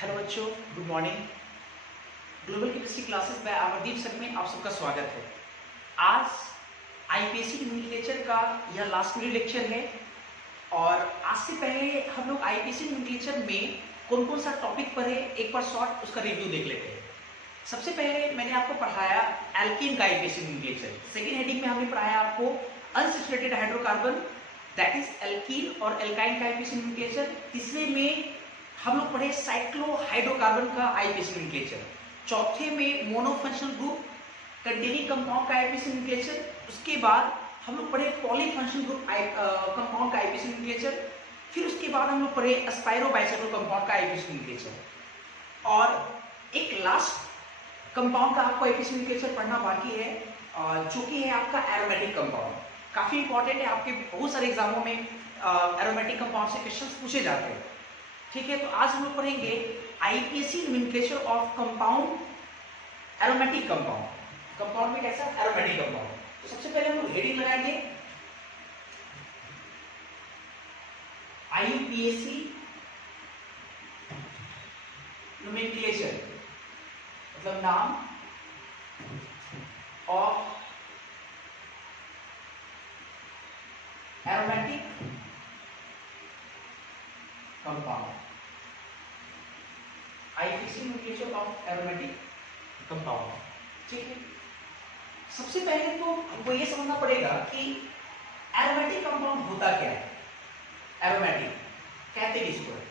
Hello बच्चों, good morning. Global chemistry classes bye Amardeep sir में आप सबका स्वागत है। आज आईपीएससी नोमेनक्लेचर का यह लास्ट वीडियो लेक्चर है और आज से पहले हम लोग आईपीएससी नोमेनक्लेचर में कौन कौन सा टॉपिक पर है एक बार शॉर्ट उसका रिव्यू देख लेते हैं। सबसे पहले मैंने आपको पढ़ाया एल्कीन का आईपीएससी नोमेनक्लेचर। सेकेंड हेडिंग में हमने पढ़ाया आपको unsaturated hydrocarbon that is alkene और एल्काइन का आईपीएससी नोमेनक्लेचर। तीसरे में हम लोग पढ़े साइक्लोहाइड्रोकार्बन का आईपीएससी नोमेनक्लेचर। चौथे में मोनोफंक्शनल ग्रुप कंटेनिंग कंपाउंड का आईपीएससी नोमेनक्लेचर। उसके बाद हम लोग पढ़े पॉलीफंक्शनल ग्रुप कंपाउंड का आईपीएससी नोमेनक्लेचर। फिर उसके बाद हम लोग पढ़े स्पाइरो बाइसेक्लो कंपाउंड का आईपीएससी नोमेनक्लेचर। और एक लास्ट कंपाउंड का आपको आईपीएससी नोमेनक्लेचर पढ़ना बाकी है जो कि है आपका एरोमेटिक कंपाउंड। काफी इंपॉर्टेंट है, आपके बहुत सारे एग्जामों में एरोमेटिक कंपाउंड से क्वेश्चंस पूछे जाते हैं। ठीक है, तो आज हम लोग पढ़ेंगे IPSC nomenclature of compound aromatic compound. Compound में कैसा एरोमेटिक कंपाउंड। तो सबसे पहले हम लोग हेडिंग लगाएंगे आईपीएससी नोमेनक्लेचर मतलब नाम of aromatic compound. IPSC nomenclature of aromatic compound. ठीक है, सबसे पहले तो हमको ये समझना पड़ेगा कि एरोमेटिक कंपाउंड होता क्या है। एरोमेटिक कहते किसको है?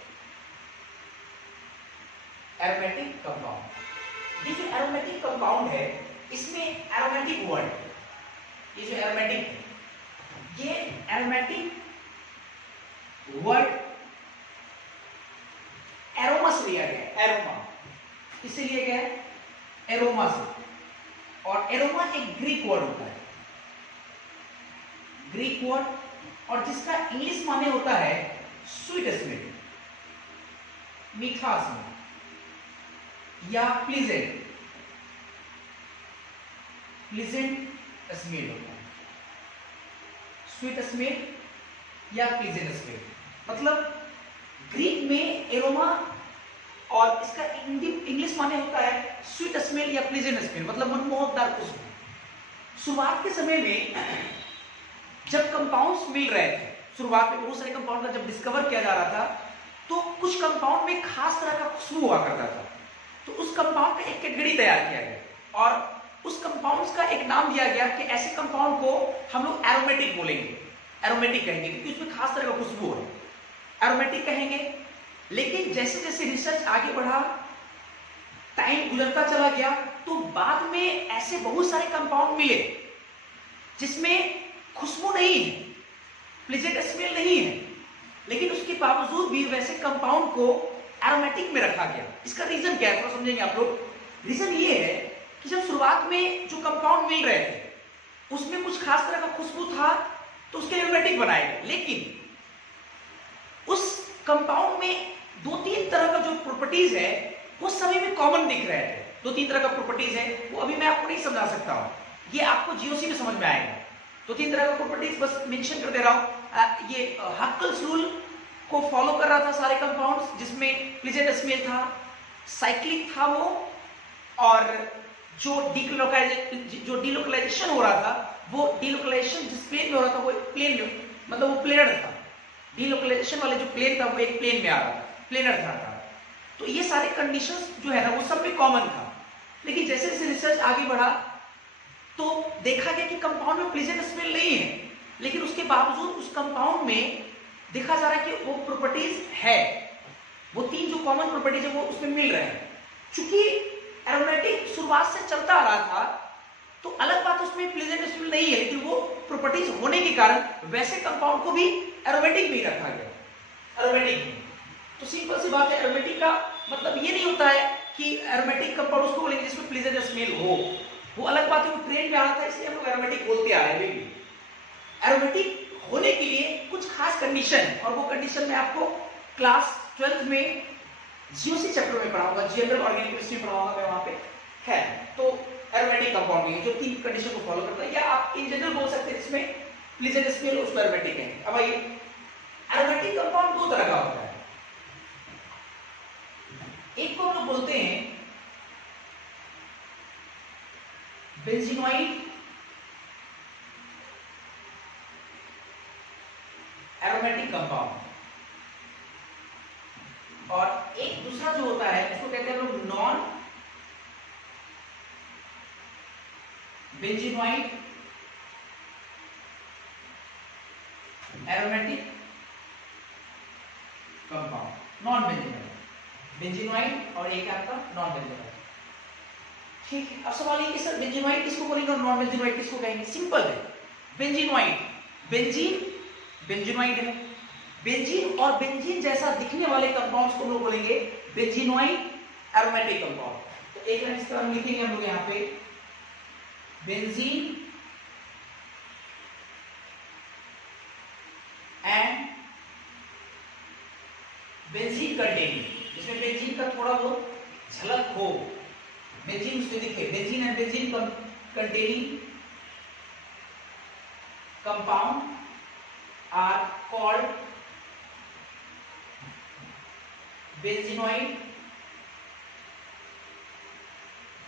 Aromatic compound. ये जो एरोमेटिक कंपाउंड है इसमें एरोमेटिक वर्ड, ये जो एरोमेटिक है ये एरोमेटिक वर्ड एरोमा से लिया गया है। एरोमा किससे लिया गया है? एरोमा से। और एरोमा एक ग्रीक वर्ड होता है, ग्रीक वर्ड, और जिसका इंग्लिश माने होता है स्वीट स्मेल, मीठा स्मेल या प्लीजेंट, प्लीजेंट स्मेल होता है। स्वीट स्मेल या प्लीजेंट स्मेल मतलब ग्रीक में एरोमा और इसका इंग्लिश माने होता है स्वीट स्मेल या प्लीजेंट स्मेल मतलब मनमोहकदार खुशबू। शुरुआत के समय में जब कंपाउंड्स मिल रहे थे, शुरुआत में बहुत सारे कंपाउंड का जब डिस्कवर किया जा रहा था तो कुछ कंपाउंड में खास तरह का खुशबू हुआ करता था। तो उस कंपाउंड का एक कैटेगरी तैयार किया गया और उस कंपाउंड्स का एक नाम दिया गया कि ऐसे कंपाउंड को हम लोग एरोमेटिक बोलेंगे, एरोमेटिक कहेंगे क्योंकि उसमें खास तरह का खुशबू है, एरोमेटिक कहेंगे। लेकिन जैसे जैसे रिसर्च आगे बढ़ा, टाइम गुजरता चला गया, तो बाद में ऐसे बहुत सारे कंपाउंड मिले जिसमें खुशबू नहीं है, प्लीजेंट स्मेल नहीं है, लेकिन उसके बावजूद भी वैसे कंपाउंड को एरोमेटिक में रखा गया। इसका रीजन क्या है, थोड़ा समझेंगे आप लोग। रीजन ये है कि जब शुरुआत में जो कंपाउंड मिल रहे थे उसमें कुछ खास तरह का खुशबू था तो उसके एरोमेटिक बनाए गए, लेकिन उस कंपाउंड में दो तीन तरह का जो प्रॉपर्टीज है वो सभी में कॉमन दिख रहे थे। दो तीन तरह का प्रॉपर्टीज है, वो अभी मैं आपको नहीं समझा सकता हूं, ये आपको जीओसी में समझ में आएगा। दो तीन तरह का प्रॉपर्टीज बस मेंशन कर दे रहा हूं। ये हक्कल्स रूल को फॉलो कर रहा था सारे कंपाउंड्स, जिसमें प्लीजेंट स्मेल था, साइक्लिक था वो, और जो डीलोकलाइजेशन हो रहा था वो डीलोकलाइजेशन जिस प्लेन में हो रहा था वो प्लेन में मतलब वो प्लेनर था। डीलोकलाइजेशन वाले जो प्लेन था वो एक प्लेन में आ रहा था, प्लेनर था। तो ये सारे कंडीशंस जो है ना वो सब में कॉमन था। लेकिन जैसे जैसे रिसर्च आगे बढ़ा तो देखा गया कि कंपाउंड में प्लीजेंट स्मेल नहीं है, लेकिन उसके बावजूद उस कंपाउंड में देखा जा रहा है कि वो प्रॉपर्टीज है, वो तीन जो कॉमन प्रॉपर्टीज है वो उसमें मिल रहे हैं। चूंकि एरोमेटिक शुरुआत से चलता आ रहा था तो अलग बात उसमें प्लीजेंट स्मेल नहीं है, लेकिन वो प्रॉपर्टीज होने के कारण वैसे कंपाउंड को भी एरोमेटिक में ही रखा गया, एरोमेटिक में। तो सिंपल सी बात है, एरोमेटिक का मतलब ये नहीं होता है कि एरोमेटिक कंपाउंड उसको बोलेंगे जिसमें प्लीजेंट स्मेल हो, वो अलग बात है, वो ट्रेंड में आ रहा था इसलिए हम लोग एरोमेटिक बोलते आ रहे हैं। एरोमेटिक होने के लिए कुछ खास कंडीशन, और वो कंडीशन मैं आपको क्लास 12th में जीओसी चैप्टर में पढ़ाऊंगा, जनरल ऑर्गेनिक केमिस्ट्री पढ़ाऊंगा मैं वहां पे है। तो एरोमेटिक कंपाउंड में जो तीन कंडीशन को फॉलो करता है, या आप इन जनरल बोल सकते हैं जिसमें प्लीजेंट स्मेल उसको एरोमेटिक है। अब आइए एरोमेटिक कंपाउंड दो तरह का होता है, बोलते हैं बेंजीनोइड एरोमेटिक कंपाउंड। और एक दूसरा जो होता है उसको कहते हैं लोग non benzenoid aromatic compound, non benzenoid, benzenoid और एक आपका नॉन बेंजीनोइड। ठीक है, अब सवाल ये कि सर बेंजीनोइड किसको बोलेंगे और नॉन बेंजीनोइड किसको कहेंगे? सिंपल है, बेंजीनोइड, बेंजीन बेंजीनोइड है, बेंजीन और बेंजीन जैसा दिखने वाले कंपाउंड्स को हम लोग बोलेंगे बेंजीनोइड एरोमेटिक कंपाउंड। तो एक लाइन इस तरह लिखेंगे हम लोग यहाँ पे, बेंजीन एंड बेंजीन कंटेनिंग, जिसमें बेंजीन का थोड़ा बहुत झलक हो, बेंजीन उसमें दिखे, benzene and benzene containing compound are called benzenoid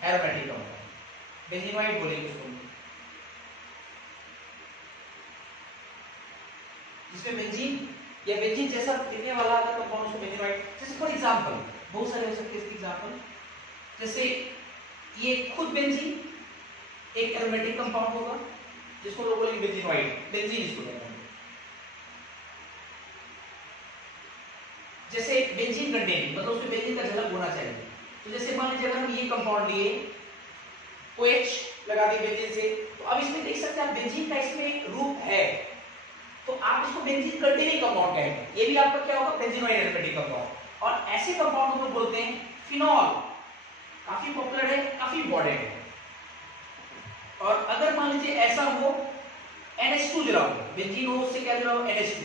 aromatic compound, benzenoid बोलेंगे उसको, जिसमें बेंजीन या बेंजीन जैसा दिखने वाला अगर कंपाउंड उसको बेंजीनोइड। जैसे फॉर एग्जांपल बहुत सारे हो सकते हैं इसके एग्जांपल, जैसे ये खुद बेंजीन एक एरोमेटिक कंपाउंड होगा जिसको लोग बोलेंगे बेंजीनोइड, बेंजीन इसको कहते हैं। जैसे बेंजीन कंटेनिंग मतलब उसमें बेंजीन का झलक होना चाहिए। तो जैसे मान लीजिए अगर हम ये कंपाउंड लिए OH लगा दिए बेंजीन से, तो अब इसमें देख सकते हैं आप बेंजीन का इसमें एक रूप है, तो आप इसको बेंजीन कंटेनिंग कंपाउंड कहेंगे। ये भी आपका क्या होगा? Benzenoid aromatic compound. और ऐसे कंपाउंड को बोलते हैं फिनॉल, काफी पॉपुलर है, काफी इंपॉर्टेंट है। और अगर मान लीजिए ऐसा हो NH2 जुड़ा हो, बेंजीन हो उससे क्या जुड़ा हो? NH2,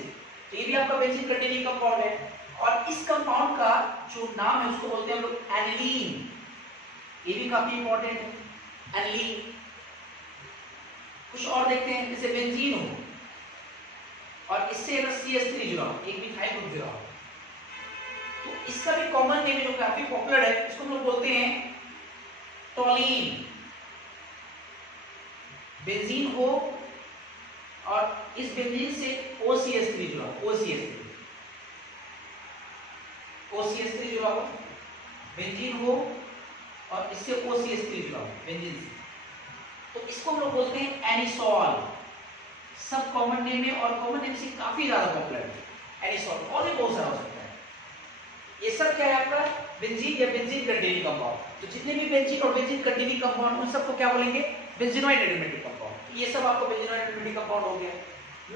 तो ये भी आपका बेंजीन कंटेनिंग कंपाउंड है। और इस कंपाउंड का जो नाम है उसको बोलते हैं हम लोग एनिलीन, ये भी काफी इंपॉर्टेंट है, एनिलीन। कुछ और देखते हैं, जैसे बेंजीन हो और इससे अगर CH3 जुड़ा हो, एक मिथाइल ग्रुप जुड़ा हो, तो इसका भी कॉमन नेम जो काफी पॉपुलर है, इसको हम लोग बोलते हैं टोलीन। बेंजीन हो और इस बेंजीन से OCH3 जुड़ा हो, OCH3 जुड़ा हो, बेंजीन हो और इससे OCH3 जुड़ा हो बेंजीन से, तो इसको हम लोग बोलते हैं एनिसॉल। सब कॉमन नेम है और कॉमन नेम से काफी ज्यादा पॉपुलर है एनिसॉल, और भी बहुत सारा हो सकता है। ये सब क्या है आपका? बेंजीन या बेंजीन कंटेनिंग कंपाउंड। तो जितने भी बेंजीन और बेंजीन कंटेनिंग कंपाउंड उन सबको क्या बोलेंगे? Benzenoid aromatic compound. ये सब आपको बेंजीनोइड एरोमेटिक कंपाउंड हो गया।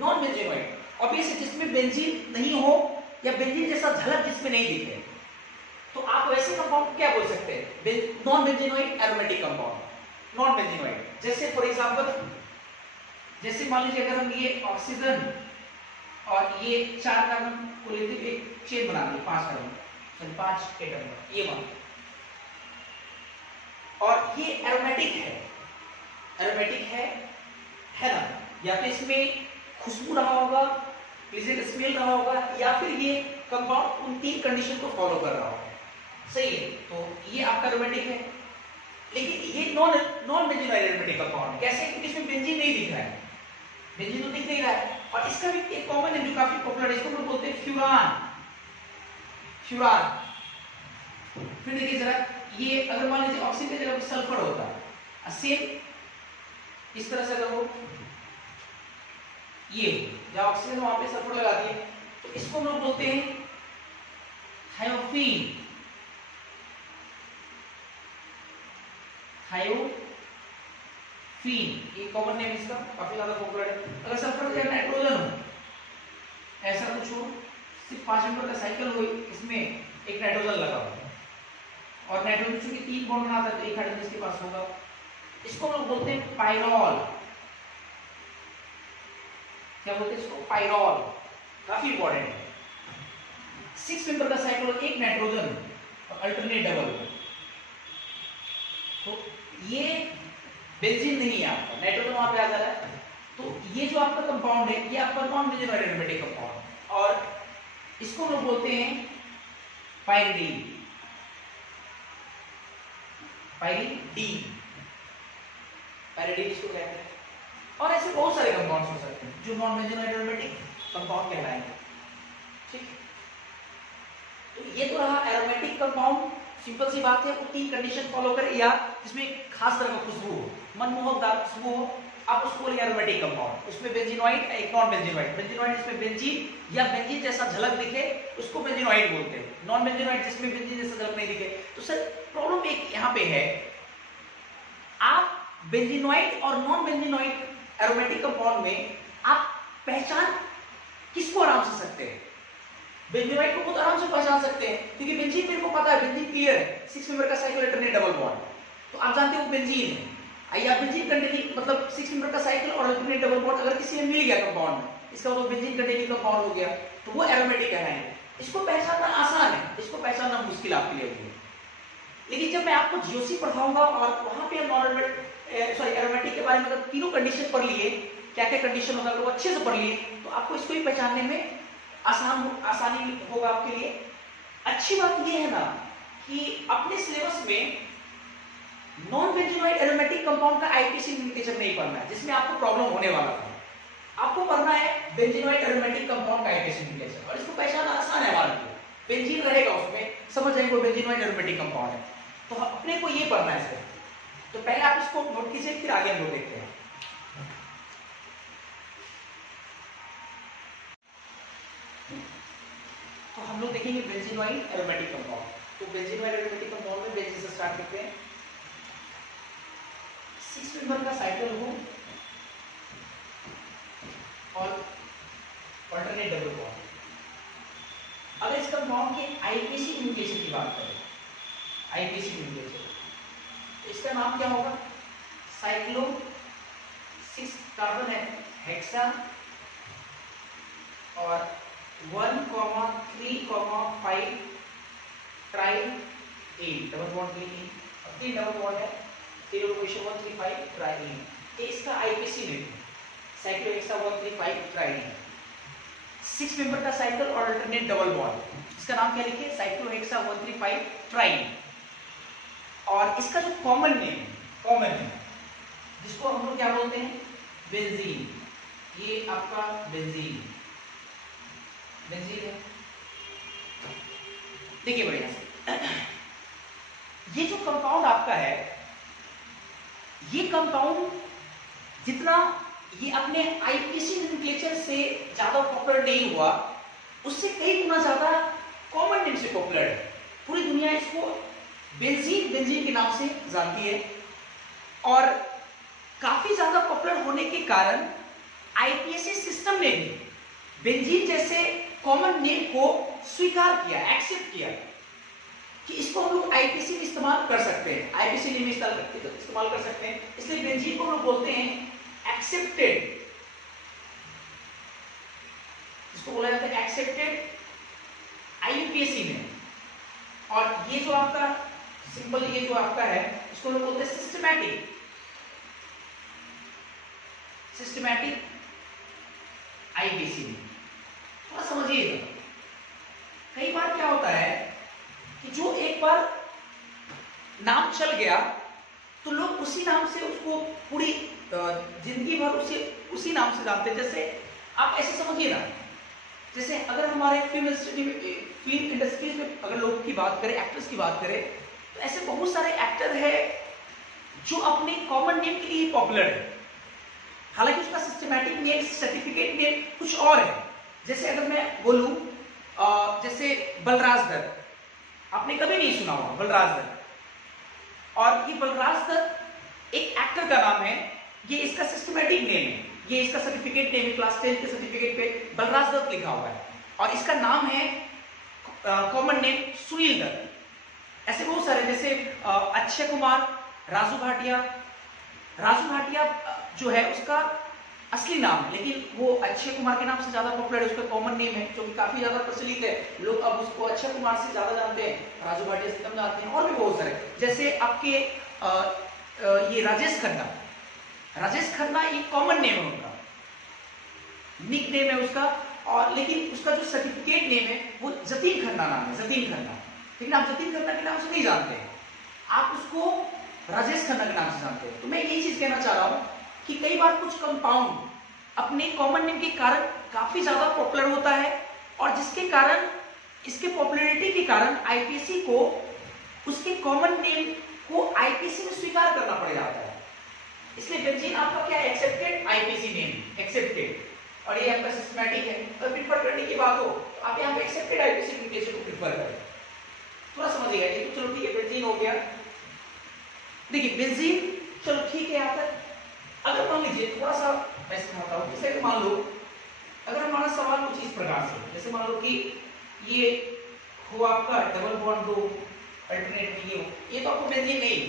नॉन बेंजीनोइड ऑब्वियसली जिसमें बेंजीन नहीं हो या बेंजीन जैसा झलक जिसमें नहीं दिखे, तो आप वैसे कंपाउंड को क्या बोल सकते हैं? Non benzenoid aromatic compound, non benzenoid. जैसे फॉर एग्जांपल, जैसे मान लीजिए अगर हम ये ऑक्सीजन और ये 4 कार्बन को लेते हुए एक चेन बना दें, 5 कार्बन, सॉरी 5 एटम, ये मान, और ये एरोमेटिक है ना, या फिर इसमें खुशबू रहा होगा, प्लीजेंट स्मेल रहा होगा, या फिर ये कंपाउंड उन 3 कंडीशन को फॉलो कर रहा होगा, सही है, तो ये आपका एरोमेटिक है। लेकिन ये नॉन बेंजीनोइड एरोमेटिक कंपाउंड, कैसे? क्योंकि इसमें बेंजीन नहीं दिख रहा है, बेंजीन तो दिख नहीं रहा है। और इसका भी एक कॉमन है जो काफी पॉपुलर है, इसको हम बोलते हैं फ्यूरान। फिर देखिए जरा, ये अगर मान लीजिए ऑक्सीजन की जगह सल्फर होता है, सेम इस तरह से अगर हो, ये जब ऑक्सीजन वहां पे सल्फर लगा दिए, तो इसको हम लोग बोलते हैं थायोफीन। ये कॉमन नेम इसका, काफी ज्यादा पॉपुलर है। अगर सल्फर का नाइट्रोजन हो, ऐसा कुछ हो, सिर्फ 5 नंबर का साइकिल हो, इसमें एक नाइट्रोजन लगा हुआ है, और नाइट्रोजन चूंकि 3 बॉन्ड बनाता है तो एक हाइड्रोजन इसके पास होगा, इसको हम लोग बोलते हैं पाइरॉल। क्या बोलते हैं इसको? पाइरॉल, काफी इंपॉर्टेंट है। 6 मेंबर का साइकिल, एक नाइट्रोजन और अल्टरनेट डबल, तो ये बेंजीन नहीं है आपका, नाइट्रोजन वहां पे आ जा रहा है, तो ये जो आपका कंपाउंड है ये आपका नॉन बेंजीनोइड एरोमेटिक कंपाउंड, और इसको हम लोग बोलते हैं पाइरिडीन। पाइरीडीन, पाइरीडीन इसको कहते हैं। और ऐसे बहुत सारे कंपाउंड्स हो सकते हैं जो नॉन बेंजीनोइड एरोमेटिक कंपाउंड कहलाएंगे। ठीक, तो ये तो रहा एरोमेटिक कंपाउंड। सिंपल सी बात है, वो 3 कंडीशन फॉलो करे या जिसमें खास तरह का खुशबू हो, मनमोहकदार खुशबू हो, आप उसको बोलिए एरोमेटिक कंपाउंड। उसमें बेंजीनोइड, एक नॉन बेंजीनोइड। बेंजीनोइड जिसमें बेंजीन या बेंजीन जैसा झलक दिखे उसको बेंजीनोइड बोलते हैं। नॉन बेंजीनोइड जिसमें बेंजीन जैसा झलक नहीं दिखे। तो सर प्रॉब्लम एक यहाँ पे है, आप बेंजीनोइड और नॉन बेंजीनोइड एरोमेटिक कंपाउंड में आप पहचान किसको आराम से सकते हैं? बेंजीनोइड को बहुत आराम से पहचान सकते हैं क्योंकि बेंजीन मेरे को पता है, बेंजीन क्लियर है, 6 मेंबर का साइकिल अल्टरनेट डबल बॉन्ड, तो आप जानते हो वो बेंजीन है। आइए आप बेंजीन कंटेनिंग मतलब 6 मेंबर का साइकिल और अल्टरनेट डबल बॉन्ड अगर किसी में मिल गया कंपाउंड में, इसका मतलब बेंजीन कंटेनिंग कंपाउंड हो गया, तो वो एरोमेटिक कहलाएंगे। इसको पहचानना आसान है, इसको पहचानना मुश्किल आपके लिए होगी। लेकिन जब मैं आपको जीओसी पढ़ाऊंगा और वहां पे नॉन एरोमेटिक के बारे में अगर तीनों कंडीशन पढ़ लिए, क्या क्या कंडीशन होगा अगर वो अच्छे से पढ़ लिए, तो आपको इसको भी पहचानने में आसानी होगा आपके लिए। अच्छी बात ये है ना कि अपने सिलेबस में नॉन बेंजीनोइड एरोमेटिक कंपाउंड का आईपीसी लिमिटेशन नहीं पढ़ना है, जिसमें आपको प्रॉब्लम होने वाला था। आपको पढ़ना है बेंजीनोइड एरोमेटिक कंपाउंड का आईपीसी लिमिटेशन, और इसको पहचानना आसान है हमारे लिए। बेंजीन रहेगा उसमें, समझ जाएंगे वो बेंजीनोइड एरोमेटिक कंपाउंड है, तो अपने को ये पढ़ना है सिर्फ। तो पहले आप इसको नोट कीजिए, फिर आगे हम लोग देखते हैं। तो हम लोग देखेंगे बेंजीनोइड एरोमेटिक कंपाउंड। तो बेंजीनोइड एरोमेटिक कंपाउंड में बेंजीन से स्टार्ट करते हैं। 6 मेंबर का साइकिल हो और अल्टरनेट डबल बॉन्ड। अगर इस कंपाउंड के आईपीसी म्यूटेशन की बात करें, आईपीसी म्यूटेशन, तो इसका नाम क्या होगा? साइक्लो 6 कार्बन है हेक्सा और 1,3,5 try 8 double bond 3 double bond है, 135 ट्राई 8। इसका IPC name cyclo hexa 135 try 8। 6 member का साइकिल और अल्टरनेट डबल बॉन्ड, इसका नाम क्या लिखे? Cyclo hexa 135 try. और इसका जो कॉमन नेम जिसको हम लोग क्या बोलते हैं? बेंजीन। ये आपका बेंजीन है। देखिए बढ़िया से, ये जो कंपाउंड आपका है, ये कंपाउंड जितना ये अपने आईपीसी नोमेनक्लेचर से ज्यादा पॉपुलर नहीं हुआ, उससे कई गुना ज्यादा कॉमन नेम से पॉपुलर है। पूरी दुनिया इसको बेंजीन के नाम से जानती है, और काफी ज्यादा पॉपुलर होने के कारण आईपीसी सिस्टम ने भी बेंजीन जैसे कॉमन नेम को स्वीकार किया, एक्सेप्ट किया कि इसको हम लोग आईपीसी में इस्तेमाल कर सकते हैं, आईपीसी नेम इस्तेमाल कर सकते हैं। इसलिए बेंजीन को हम लोग बोलते हैं एक्सेप्टेड, इसको बोला जाता है एक्सेप्टेड आईपीसी में। और ये जो आपका सिंपल, ये जो आपका है, इसको हम लोग बोलते हैं सिस्टमैटिक आईपीसी में। थोड़ा समझिएगा, कई बार क्या होता है कि जो एक बार नाम चल गया तो लोग उसी नाम से उसको पूरी जिंदगी भर उसी नाम से जानते हैं। जैसे आप ऐसे समझिए ना, जैसे अगर हमारे फिल्म इंडस्ट्रीज में अगर लोगों की बात करें, एक्टर्स की बात करें, तो ऐसे बहुत सारे एक्टर हैं जो अपने कॉमन नेम के लिए पॉपुलर है, हालांकि उसका सिस्टमैटिक नेम, सर्टिफिकेट नेम कुछ और है। जैसे अगर मैं बोलूं जैसे बलराज दत्त, आपने कभी नहीं सुना होगा बलराज दत्त, और ये बलराज दत्त एक एक्टर का नाम है, ये इसका सिस्टमैटिक नेम है, ये इसका सर्टिफिकेट नेम है, क्लास 10 के सर्टिफिकेट पे बलराज दत्त लिखा हुआ है, और इसका नाम है कॉमन नेम सुनील दत्त। ऐसे बहुत सारे, जैसे अक्षय कुमार, राजू भाटिया जो है उसका असली नाम, लेकिन वो अक्षय कुमार के नाम से ज्यादा पॉपुलर है, उसका कॉमन नेम है जो कि काफी ज्यादा प्रचलित है, लोग अब उसको अक्षय कुमार से ज्यादा जानते हैं, राजू भाटिया से कम जानते हैं। और भी बहुत सारे, जैसे आपके ये राजेश खन्ना ये कॉमन नेम है उनका, निक नेम है उसका, और लेकिन उसका जो सर्टिफिकेट नेम है वो जतीन खन्ना नाम है, जतीन खन्ना। लेकिन आप जतीन खन्ना के नाम से नहीं जानते हैं, आप उसको राजेश खन्ना के नाम से जानते हैं। तो मैं यही चीज कहना चाह रहा हूं कि कई बार कुछ कंपाउंड अपने कॉमन नेम के कारण काफी ज्यादा पॉपुलर होता है और जिसके कारण इसके पॉपुलैरिटी के कारण आईपीसी को उसके कॉमन नेम को आईपीसी में स्वीकार करना पड़ जाता है। इसलिए बेंजीन आपका क्या है, एक्सेप्टेड आईपीसी नेम, एक्सेप्टेड, और ये आपका सिस्टमैटिक है। और प्रीफर करने की बात हो तो आप यहाँ पे एक्सेप्टेड आईपीसी नोटेशन को प्रीफर करें। थोड़ा समझिएगा ये। तो चलो ठीक है, बेंजीन हो गया। देखिए बेंजीन चलो ठीक है यहाँ तक। अगर मान लीजिए थोड़ा सा मैं समझाता हूँ, जैसे मान लो अगर हमारा सवाल कुछ इस प्रकार से, जैसे मान लो कि ये हो आपका डबल बॉन्ड दो अल्टरनेट ये हो, ये तो आपको बेंजीन नहीं।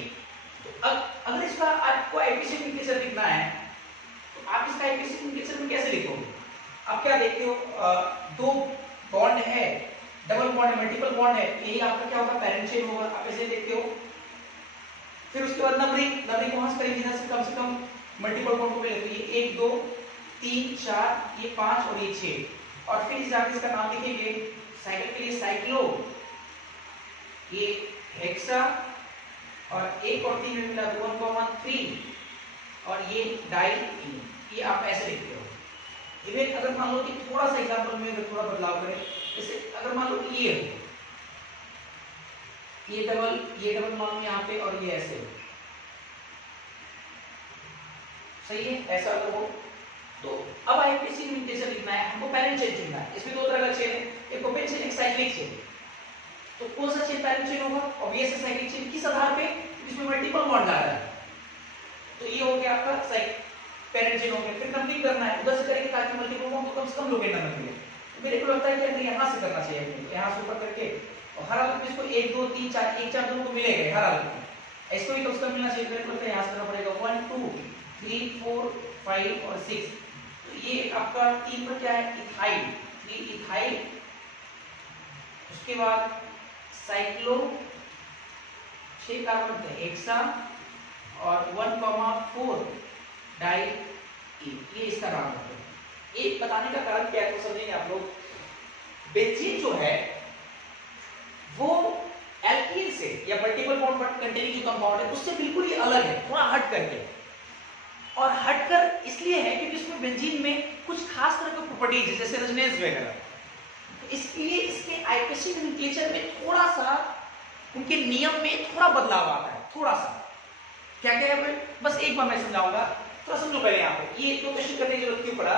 तो अगर इसका आपको आईपीसी नोटेशन लिखना है तो आप इसका आईपीसी नोटेशन में कैसे लिखोगे? आप क्या देखते हो, दो बॉन्ड है, डबल बॉन्ड है, मल्टीपल बॉन्ड है, यही आपका क्या होगा, पैरेंट चेन होगा। आप ऐसे देखते हो। फिर उसके बाद नंबरिंग वहां से करेंगे से कम मल्टीपल बॉन्ड को मिले तो ये 1 2 3 4 ये 5 और ये 6, और फिर इस आगे इसका नाम लिखेंगे। साइकिल के लिए साइक्लो, ये हेक्सा, और 1 और 3 में मिला तो 1,3, और ये डाई, ये आप ऐसे लिखते हो। इवन अगर मान लो कि थोड़ा सा एग्जांपल में अगर थोड़ा बदलाव करें, जैसे अगर मान लो कि ये डबल मान लो यहाँ पे, और ये ऐसे, सही है, ऐसा अगर हो तो अब आईपीसी नोटेशन लिखना है हमको, पैरेंट चेन चुनना है। इसमें दो तरह का चेन है, एक ओपन चेन, एक साइक्लिक चेन। तो कौन सा चेन पैरेंट चेन होगा? ऑब्वियस है साइक्लिक चेन। किस आधार पे? इसमें मल्टीपल बॉन्ड आ रहा है। तो ये हो गया आपका पैरेंट चेन हो गया। फिर नंबरिंग करना है, उधर से करेंगे ताकि मल्टीपल बॉन्ड को कम से कम लोग नंबर मिले। तो मेरे को लगता है कि यहाँ से करना चाहिए, यहाँ से ऊपर करके, और हर हालत में इसको 1 2 3 4 1 4 दोनों को मिलेगा हर हालत में। इसको भी कम से कम मिलना चाहिए। मेरे को लगता है यहाँ से करना पड़ेगा 1 2 3 4 5 और 6। तो ये आपका 3 पर क्या है, इथाइल, 3 इथाइल। उसके बाद साइक्लो, 6 कार्बन का हेक्सा, और 1,4 डाई, ये इसका नाम है। ये बताने का कारण क्या है तो समझेंगे आप लोग। बेंजीन जो है वो एल्कीन से या मल्टीपल बॉन्ड कंटेनिंग जो कंपाउंड है उससे बिल्कुल ही अलग है, थोड़ा हट करके। और हटकर इसलिए है क्योंकि इसमें बेंजीन में कुछ खास तरह की प्रॉपर्टीज है, जैसे रेजोनेंस वगैरह। तो इसलिए इसके आईपीसी नोमेनक्लेचर में थोड़ा सा, उनके नियम में थोड़ा बदलाव आता है, थोड़ा सा। क्या क्या है, बस एक बार मैं समझाऊंगा, थोड़ा समझो पहले। यहाँ पे ये तो क्वेश्चन करने की जरूरत क्यों पड़ा?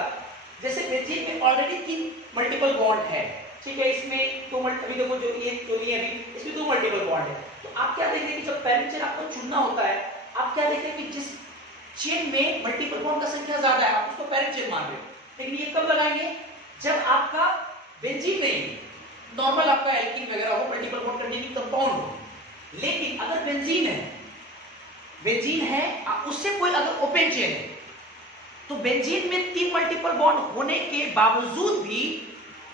जैसे बेंजीन में ऑलरेडी 3 मल्टीपल बॉन्ड है, ठीक है। इसमें तो अभी देखो जो ये अभी इसमें 2 मल्टीपल बॉन्ड है। तो आप क्या देखते हैं कि जब पैरेंट चेन आपको चुनना होता है, आप क्या देखते हैं कि जिस चेन में मल्टीपल बॉन्ड का संख्या ज्यादा है आप उसको पैरेंट चेन मान रहे हो। लेकिन ये कब लगाएंगे? जब आपका बेंजीन नहीं, नॉर्मल आपका एल्कीन वगैरह हो, मल्टीपल बॉन्ड कंटेनिंग कंपाउंड हो। लेकिन अगर बेंजीन है उससे कोई अगर ओपन चेन है, तो बेंजीन में 3 मल्टीपल बॉन्ड होने के बावजूद भी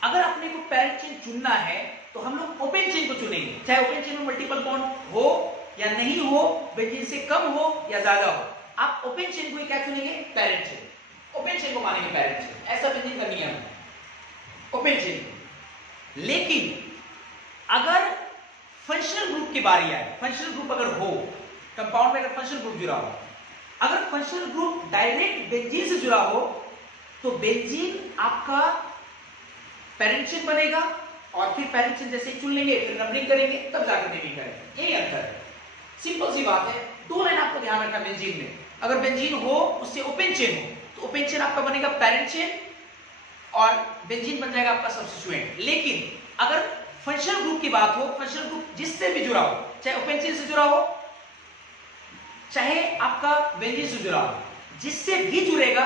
अगर अपने को पैरेंट चेन चुनना है तो हम लोग ओपन चेन को चुनेंगे, चाहे ओपन चेन में मल्टीपल बॉन्ड हो या नहीं हो, बेंजीन से कम हो या ज्यादा हो। आप ओपन चेन को क्या चुनेंगे? Parent chain. ओपन चेन को मानेंगे पैरेंट चेन, ऐसा बेंजीन का नियम है, ओपन चेन। लेकिन अगर फंक्शनल ग्रुप की बारी आए, फंक्शनल ग्रुप अगर हो कंपाउंड में, अगर फंक्शनल ग्रुप जुड़ा हो, अगर फंक्शनल ग्रुप डायरेक्ट बेंजीन से जुड़ा हो तो बेंजीन आपका पैरेंट चेन बनेगा, और फिर पैरेंट चेन जैसे चुन लेंगे फिर नंबरिंग करेंगे तब जाकर नेमिंग करेंगे। यही अंतर है, सिंपल सी बात है। 2 लाइन आपको ध्यान रखना बेंजीन में, अगर बेंजीन हो उससे ओपन चेन हो तो ओपन चेन आपका बनेगा पैरेंट चेन और बेंजीन बन जाएगा आपका सब्स्टिट्यूएंट। लेकिन अगर फंक्शनल ग्रुप की बात हो, फंक्शनल ग्रुप जिससे भी जुड़ा हो, चाहे ओपन चेन से जुड़ा हो चाहे आपका बेंजीन से जुड़ा हो, जिससे भी जुड़ेगा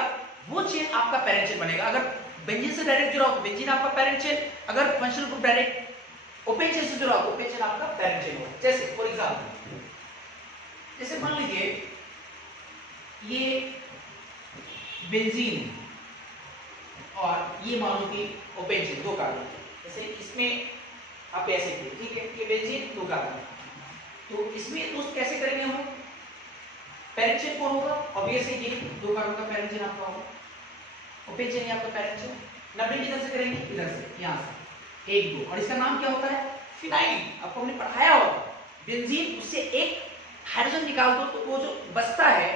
वो चेन आपका पैरेंट चेन बनेगा। अगर बेंजीन से डायरेक्ट जुड़ा हो तो बेंजीन आपका पैरेंट चेन, अगर functional group direct open chain से जुड़ा हो तो ओपन चेन आपका पैरेंट चेन होगा। जैसे फॉर एग्जांपल, जैसे मान लीजिए ये बेंजीन और ये मान लो कि ओपन चेन, 2 कार्बन, जैसे इसमें आप ऐसे किए, ठीक है, ये बेंजीन 2 कार्बन, तो इसमें दोस्त कैसे करेंगे हम? पैरेंट चेन कौन होगा? ऑब्वियसली ये 2 कार्बन का पैरेंट चेन आपका होगा, ओपन चेन आपका पैरेंट चेन। नंबरिंग किधर से करेंगे? इधर से, यहाँ से 1 2, और इसका नाम क्या होता है? फिनाइल। आपको हमने पढ़ाया होगा बेंजीन उससे एक हाइड्रोजन निकाल दो तो वो जो बचता है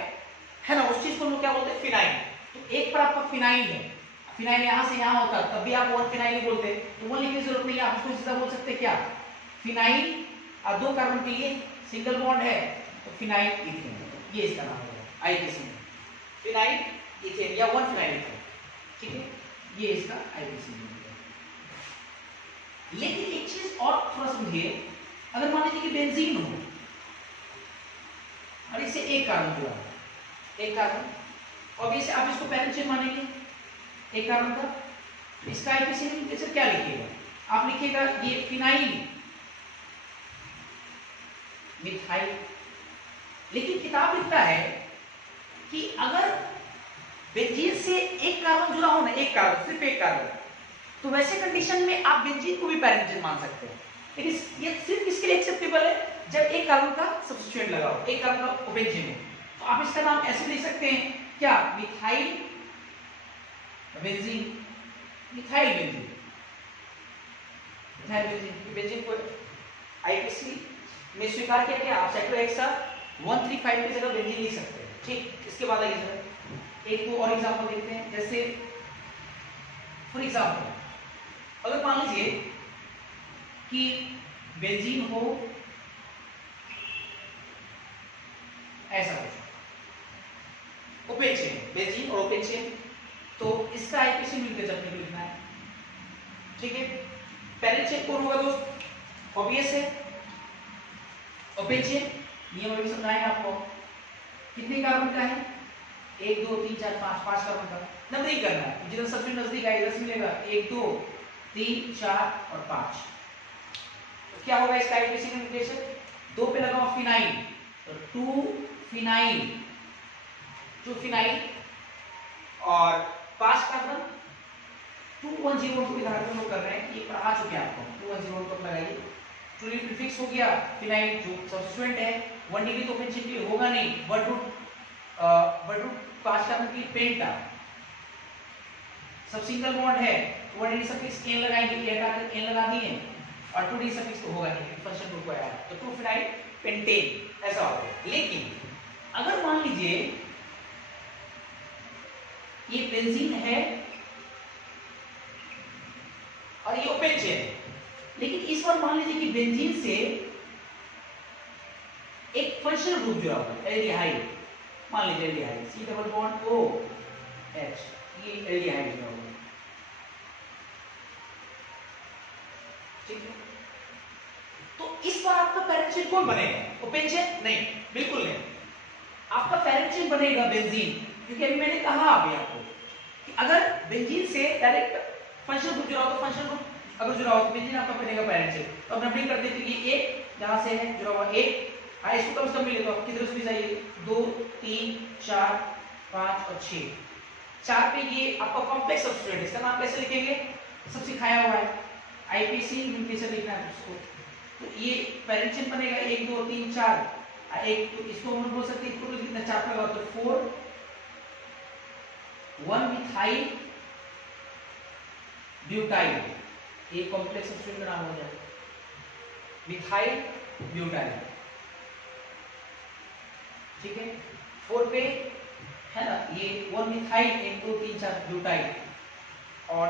ना, उस चीज को हम लोग क्या बोलते हैं, फिनाइल। तो एक पर आपका फिनाइल है, फिनाइल यहां से यहां होता तब भी आप वन फिनाइल ही बोलते, तो वन लिखने की जरूरत नहीं है, आप इसको सीधा बोल सकते हैं क्या, फिनाइल। और 2 कार्बन के लिए सिंगल बॉन्ड है तो फिनाइल इथेन, ये इसका नाम होगा आईपीसी में, फिनाइल इथेन या वन फिनाइल इथेन, ठीक है, ये इसका आईपीसी में। लेकिन एक चीज और थोड़ा समझिए, अगर मान लीजिए कि बेंजीन हो और इससे एक कार्बन जुड़ा है, एक कार्बन, और वैसे आप इसको पैरेंट चेन मानेंगे एक कार्बन का, इसका आईपीसी लिमिटेशन क्या लिखिएगा, आप लिखिएगा ये फिनाइल मिथाइल। लेकिन किताब लिखता है कि अगर बेंजीन से एक कार्बन जुड़ा हो ना, एक कार्बन, सिर्फ एक कार्बन, तो वैसे कंडीशन में आप बेंजीन को भी पैरेंट चेन मान सकते हैं। लेकिन ये सिर्फ किसके लिए एक्सेप्टेबल है, जब एक कार्बन का सब्स्टिट्यूएंट लगा हो, एक कार्बन का बेंजीन है, तो आप इसका नाम ऐसे लिख सकते हैं क्या, methyl benzene, methyl benzene, methyl benzene. Benzene को आईपीसी में स्वीकार किया गया, आप साइक्लोहेक्सा 135 की जगह बेंजीन लिख सकते हैं, ठीक। इसके बाद आइए सर एक दो और एग्जांपल देखते हैं, जैसे फॉर एग्जांपल अगर मान लीजिए कि बेंजीन हो ऐसा कुछ ओपेन चेन, बेंजीन और ओपेन चेन, तो इसका आईपीसी मिलकर जब लिखना है, ठीक है। पैरेंट चेन कौन होगा दोस्त, ऑब्वियस है ओपेन चेन, नियम अभी समझाएंगे आपको। कितने कार्बन का है, 1 2 3 4 5, 5 कार्बन का नंबरिंग करना है, जितना सबसे नजदीक आएगा 10 मिलेगा, 1 2 3 4 और 5। तो क्या होगा इसका आईपीसी लिमिटेशन, 2 पे लगा हुआ फिनाइल, तो 2 फिनाइल, 2 फिनाइल और 5 कार्बन, 2102 के धार में लोग कर रहे हैं, ये पढ़ा चुके हैं आपको, 2102 तक लगाइए। ट्रूली प्रीफिक्स हो गया, फिनाइल जो सब्स्टिट्यूएंट है, 1 डिग्री तो ओपेन चेन के लिए होगा नहीं, वर्ड रूट 5 कार्बन के लिए पेंटा, सब सिंगल बॉन्ड है, 1 डिग्री सफिक्स एन लगाएंगे, एन लगा दिए, और 2 डिग्री सफिक्स तो होगा नहीं, फंक्शन ग्रुप आया, तो 2 फिनाइल पेंटेन ऐसा होगा। लेकिन अगर मान लीजिए ये बेंजीन है और ये ओपेन चेन है, लेकिन इस बार मान लीजिए कि बेंजीन से एक फंक्शनल ग्रुप जुड़ा हुआ है, एल्डिहाइड, मान लीजिए aldehyde, C double bond O H, ये एल्डिहाइड जुड़ा हुआ है, ठीक है। तो इस बार आपका पैरेंट चेन कौन बनेगा, ओपेन चेन नहीं, बिल्कुल नहीं, आपका पैरेंट चेन बनेगा बेंजीन, क्योंकि अभी मैंने कहा अभी आपको कि अगर बेंजीन से डायरेक्ट फंक्शनल ग्रुप जुड़ा हो तो फंक्शनल ग्रुप अगर जुड़ा हो तो बेंजीन आपका बनेगा पैरेंट चेन। तो अब नंबरिंग करते हैं, ये एक यहां से है जुड़ा हुआ, एक इसको कम से कम मिले तो किधर से भी जाइए, 2 3 4 5 और 6, 4 पे ये आपका कॉम्प्लेक्स सब्स्टिट्यूएंट, इसका नाम कैसे लिखेंगे, सब सिखाया हुआ है, आईपीसी लिमिटेशन लिखना है उसको। तो ये पैरेंट चेन बनेगा 1 2 3 4, एक तो इसको हम बोल सकते हैं, टोटल कितना 4 लगा तो 4 1 मिथाइल ब्यूटाइल, ये कॉम्प्लेक्स सब्स्टिट्यूएंट का नाम हो जाएगा, मिथाइल ब्यूटाइल, ठीक है। 4 पे है ना ये 1 मिथाइल 1 2 3 4 ब्यूटाइल, और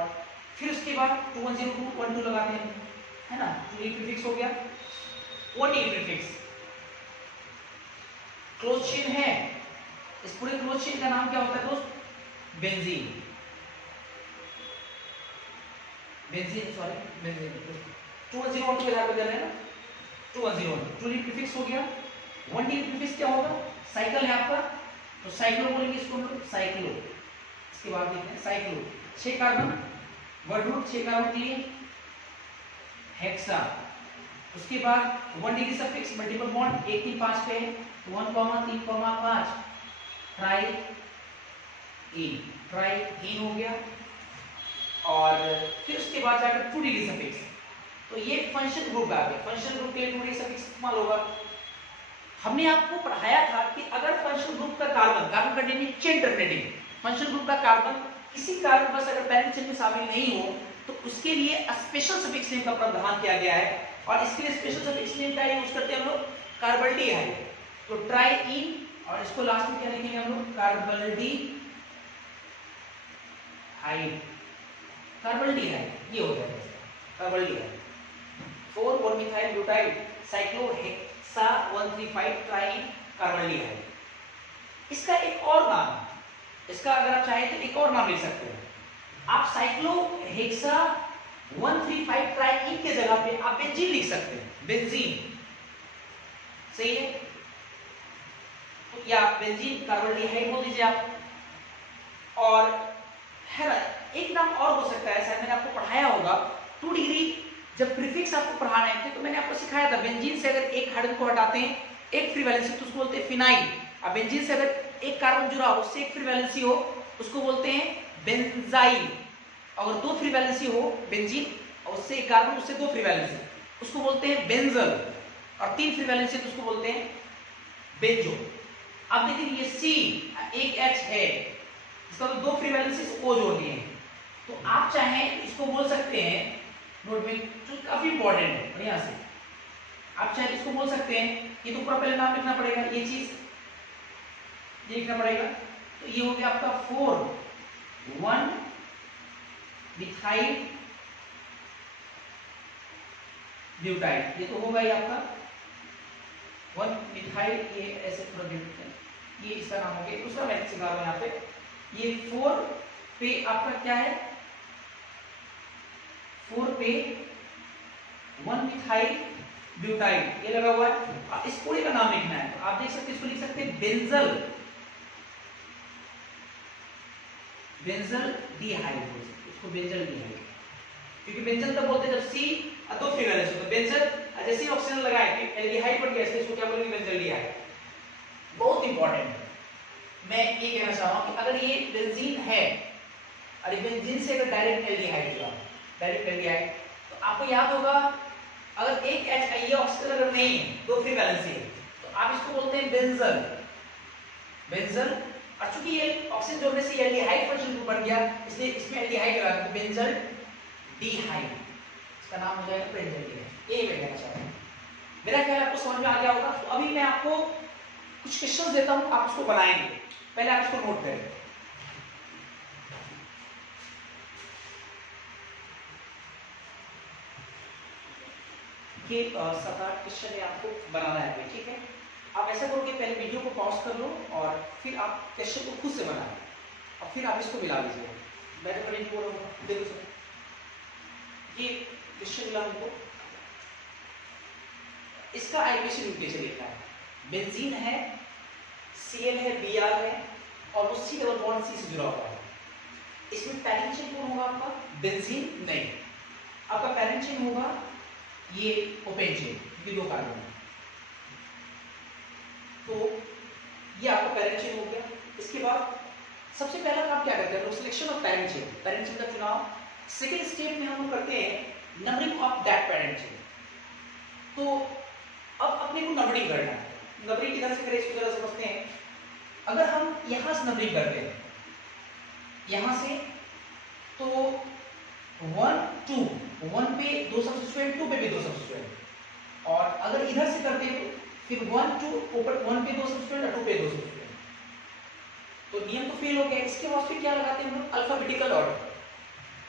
फिर उसके बाद 2102 12 लगाते हैं, है ना, तो ये प्रीफिक्स हो गया, 1 ये प्रीफिक्स क्लोज चेन है, इस पूरे क्लोज चेन का नाम क्या होता है दोस्त, बेंजीन, बेंजीन सॉरी बेंजीन, 2102 के आधार पर कर रहे हैं ना, 2102 ट्रूली प्रीफिक्स हो गया। 1 डी प्रीफिक्स क्या होगा, साइकिल है आपका, तो साइक्लो बोलेंगे इसको हम लोग, साइक्लो, इसके बाद देखते हैं cyclo, 6 carbon, word root 6 carbon के लिए हेक्सा, उसके बाद 1 डिग्री सफिक्स मल्टीपल बॉन्ड 1 3 5 पे 1 3 5 ट्राई इन हो गया, और फिर उसके बाद जाकर 2 डिग्री सफिक्स, तो ये फंक्शन ग्रुप आ गया, फंक्शन ग्रुप के लिए 2 डिग्री सफिक्स इस्तेमाल होगा। हमने आपको पढ़ाया था कि अगर फंक्शन ग्रुप का carbon, carbon containing chain terminating function group का कार्बन किसी कारणवश अगर पैरेंट चेन में शामिल नहीं हो तो उसके लिए स्पेशल सफिक्स नेम का प्रावधान किया गया है, और इसके लिए स्पेशल सफिक्स नेम का यूज करते हैं हम लोग कार्बल्डिहाइड, तो ट्राइइन, और इसको लास्ट में क्या लिखेंगे हम लोग, कार्बल्डिहाइड, कार्बल्डिहाइड, ये हो जाएगा कार्बल्डिहाइड। 4 मिथाइल ब्यूटाइल साइक्लोहेक्सा 135 ट्राइइन कार्बल्डिहाइड। इसका एक और नाम, इसका अगर आप चाहें तो एक और नाम ले सकते हो आप, साइक्लोहेक्सा 135 ट्राइइन के जगह पे आप बेंजीन लिख सकते हैं, बेंजीन, सही है। तो या बेंजीन कार्बल्डिहाइड बोल दीजिए आप। और है ना, एक नाम और हो सकता है, शायद मैंने आपको पढ़ाया होगा 2 डिग्री जब प्रीफिक्स आपको पढ़ाने थे तो मैंने आपको सिखाया था, बेंजीन से अगर एक हाइड्रोजन को हटाते हैं, एक फ्री वैलेंसी, तो उसको बोलते हैं फिनाइल। अब बेंजीन से अगर एक कार्बन जुड़ा हो, उससे एक फ्री वैलेंसी हो, उसको बोलते हैं बेंजाइल। अगर 2 फ्री वैलेंसी हो बेंजीन और उससे एक कार्बन, उससे 2 फ्री वैलेंसी, उसको बोलते हैं बेंजल। और 3 फ्री वैलेंसी तो उसको बोलते हैं बेंजो। अब देखिए ये सी एक H है, इसका तो 2 फ्री वैलेंसी O जोड़नी है, तो आप चाहें इसको बोल सकते हैं, नोट में जो काफी इंपॉर्टेंट है, बढ़िया से आप चाहे इसको बोल सकते हैं, ये तो पूरा पहले नाम लिखना पड़ेगा, ये चीज ये लिखना पड़ेगा। तो ये हो गया आपका 4 मिथाइल ब्यूटाइल, ये तो होगा ही आपका 1 मिथाइल, ये ऐसे थोड़ा ये इसका नाम हो गया। दूसरा मैं सिखा रहा हूं यहाँ पे, ये 4 पे आपका क्या है, 4 पे 1 मिथाइल ब्यूटाइल, ये लगा हुआ है। इस पूरे का नाम लिखना है, तो आप देख सकते हैं, इसको लिख सकते हैं बेंजल, बेंजल डिहाइड, इसको बेंजल डिहाइड, क्योंकि बेंजल तब बोलते हैं जब C 2 फ्री वैलेंसी हो, तो बेंजल जैसे ही ऑक्सीजन लगाए एल्डिहाइड बन गया, इसको क्या बोलेंगे, बेंजल डिहाइड। बहुत इंपॉर्टेंट है। मैं ये कहना चाह रहा हूं कि अगर ये बेंजीन है और बेंजीन से अगर डायरेक्ट एल्डिहाइड जुड़ा, डायरेक्ट एल्डिहाइड, तो आपको याद होगा अगर एक H ये ऑक्सीजन अगर नहीं है, 2 फ्री वैलेंसी है, तो आप इसको बोलते हैं बेंजल, बेंजल। और चूंकि ये ऑक्सीजन जोड़ने से एल्डिहाइड फंक्शन बन गया, इसलिए इसमें एल्डिहाइड लगा, तो बेंजल डिहाइड, इसका नाम हो जाएगा बेंजल डिहाइड। ये मैं कहना चाहता हूं, मेरा ख्याल आपको समझ में आ गया होगा। तो अभी मैं आपको कुछ क्वेश्चंस देता हूं, आप उसको बनाएंगे, पहले आप इसको नोट करें। ये 7-8 क्वेश्चन है, आपको बनाना है, ठीक है। आप ऐसा करोगे, पहले वीडियो को पॉज कर लो और फिर आप क्वेश्चन को खुद से बनाएं और फिर आप इसको मिला लीजिए। मैं तो पढ़ी बोल रहा हूँ, देखो सर, ये क्वेश्चन मिला हमको, इसका आईपीसी न्यूक्लियर लिखा है, बेंजीन है, Cl है, Br है, और वो C डबल बॉन्ड C से जुड़ा हुआ है। इसमें पैरेंट चेन कौन होगा आपका, बेंजीन नहीं, आपका पैरेंट चेन होगा ये ओपन चेन, क्योंकि 2 कार्बन है, तो ये आपका पैरेंट चेन हो गया। इसके बाद सबसे पहला काम क्या करते हैं लोग, selection of parent chain, parent chain का चुनाव। सेकेंड स्टेप में हम लोग करते हैं numbering of that parent chain. तो अब अपने को नंबरिंग करना है, नंबरिंग किधर से करें इसको जरा समझते हैं। अगर हम यहां से नंबरिंग करते हैं, यहां से, तो 1 2 1 पे 2 सब्स्टिट्यूएंट, 2 पे भी 2 सब्स्टिट्यूएंट, और अगर इधर से करते हैं तो फिर 1 2 ऊपर 1 पे 2 सब्स्टिट्यूएंट और 2 पे 2 सब्स्टिट्यूएंट, तो नियम तो फेल हो गया। इसके बाद फिर क्या लगाते हैं हम लोग, अल्फाबेटिकल ऑर्डर।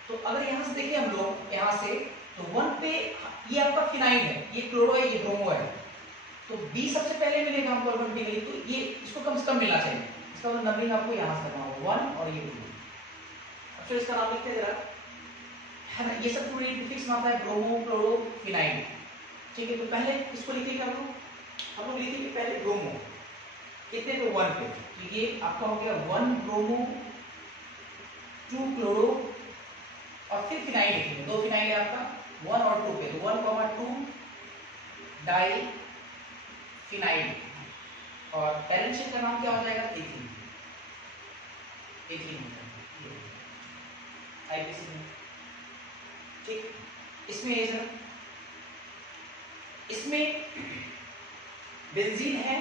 तो अगर यहां से देखिए हम लोग, यहां से तो 1 पे ये आपका फिनाइल है, ये क्लोरो है, ये ब्रोमो है, तो B सबसे पहले मिलेगा हमको अल्फाबेटिकली, तो ये इसको कम से कम मिलना चाहिए। इसका मतलब नंबरिंग आपको यहां से करना होगा, 1 और ये 2। अब इसका नाम लिखते हैं जरा, है ना, ये सब पूरी प्रीफिक्स में आता है, ब्रोमो, क्लोरो, फिनाइल, ठीक है। तो पहले इसको लिखिएगा हम लोग लिखेंगे पहले ब्रोमो, कितने पे, 1 पे, तो ये आपका हो गया 1 ब्रोमो, 2 क्लोरो, और फिर फिनाइल लिखेंगे, 2 फिनाइल है आपका 1 और 2 पे, तो 1,2 डाई फिनाइल, और पैरेंट चेन का नाम क्या हो जाएगा, एथीन, आईपीसी में, ठीक। इसमें ये सर, इसमें बेंजीन है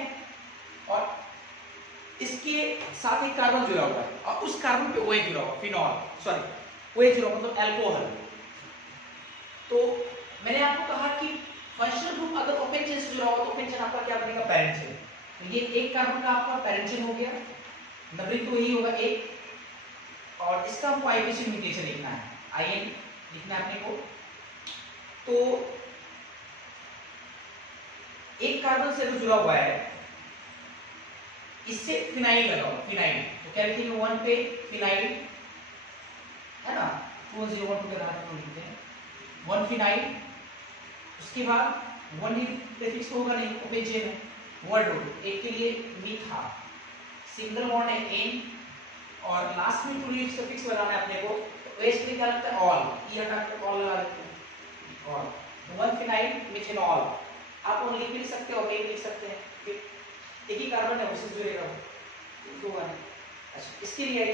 और इसके साथ एक कार्बन जुड़ा हुआ है, और उस कार्बन पे OH जुड़ा हुआ, फिनॉल, सॉरी OH जुड़ा मतलब अल्कोहल। तो मैंने आपको कहा कि फंक्शनल ग्रुप अगर ओपन चेन से जुड़ा हुआ तो ओपन चेन आपका क्या बनेगा, पैरेंट चेन। तो ये एक कार्बन का आपका पेरेंट चेन हो गया, नंबरिंग तो वही होगा एक, और इसका हमको आईपीसी म्यूटेशन लिखना है, आईएन लिखना है अपने को। तो एक कार्बन से जुड़ा हुआ है, इससे फिनाइल लगा हुआ, फिनाइल, तो क्या लिखेंगे 1 पे फिनाइल है ना, 2012 के आधार पर लिखते हैं 1 फिनाइल। उसके बाद 1 ही प्रीफिक्स होगा नहीं, ओपन चेन है, वर्ड रूट, एक के लिए मीथा, सिंगल बॉन्ड है एन, और लास्ट में टू लीफ सफिक्स लगाना है अपने को, तो एच पे क्या लगता है ऑल, ई हटा के ऑल लगा देते हैं, ऑल, 1 फिनाइल मिथेनॉल, आप ओनली लिख सकते हो, एक लिख सकते हैं, एक ही कार्बन है उससे जुड़ेगा दो है। अच्छा, इसके लिए